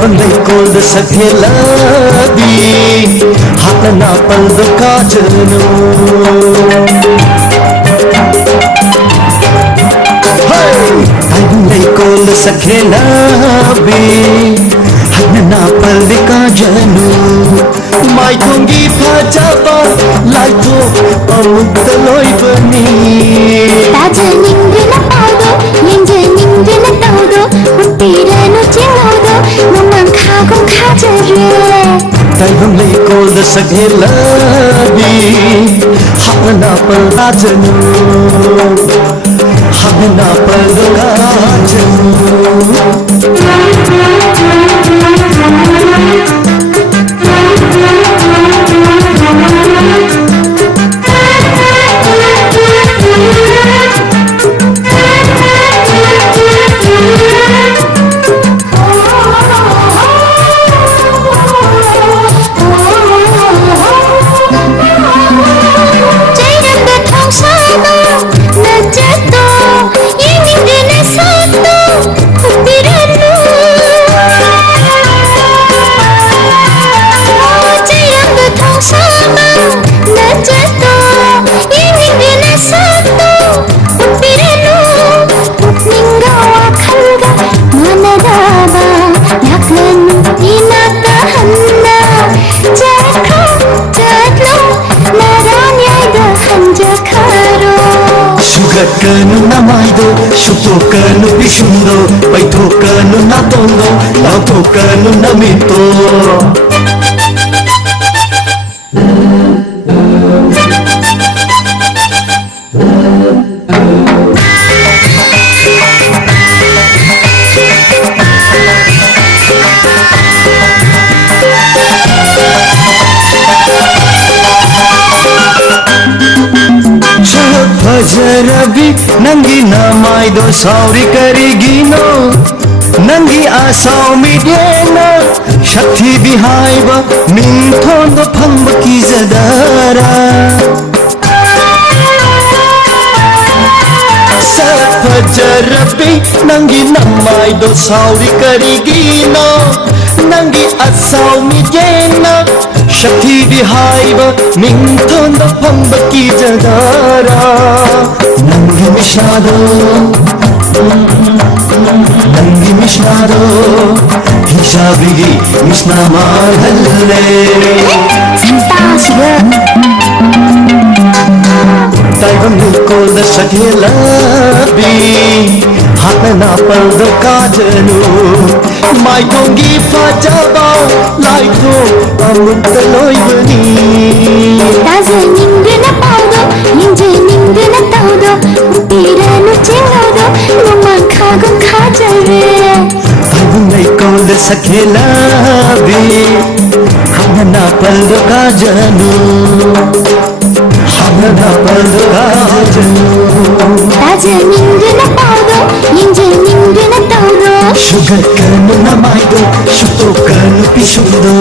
Taibang leigonda sakhenlabi Hakna paldo kajanu Taibang leigonda sakhenlabi Hakna paldo kajanu Mai thongi phajaba lai tho amukta loibani Tajaning na paudo yengjaning na taudo Utiranu chingaudo Numang khagum khajare Taibang leigonda sakhenlabi Hakna paldo kajanu Hakna paldo kajanu Kanu na maido, shuto kanu pishundo, paito kanu na tondo, lauto kanu na minto. Fajarabi nangi namaido sauri karigino nangi asau midena shakti bihaiba minthondo phangba kizadara Fajarabi nangi namaido sauri karigino nangi asau midena Shakti bihaiba minthondo phangba kizadara Nangi mishnado Hisabigi mishna marhalle Santasiga Taibang leigonda sakhenlabi Hakna paldo kajanu Mai thongi phajaba lai tho amukta loibani Tajaning na paudo yengjaning na taudo Utiranu chingaudo Numang khagum khajare Taibang leigonda sakhenlabi Hakna paldo kajanu Hakna paldo kajanu Tajaning na paudo yengjaning na taudo Sugar kanu na maido, shuto kanu pishundo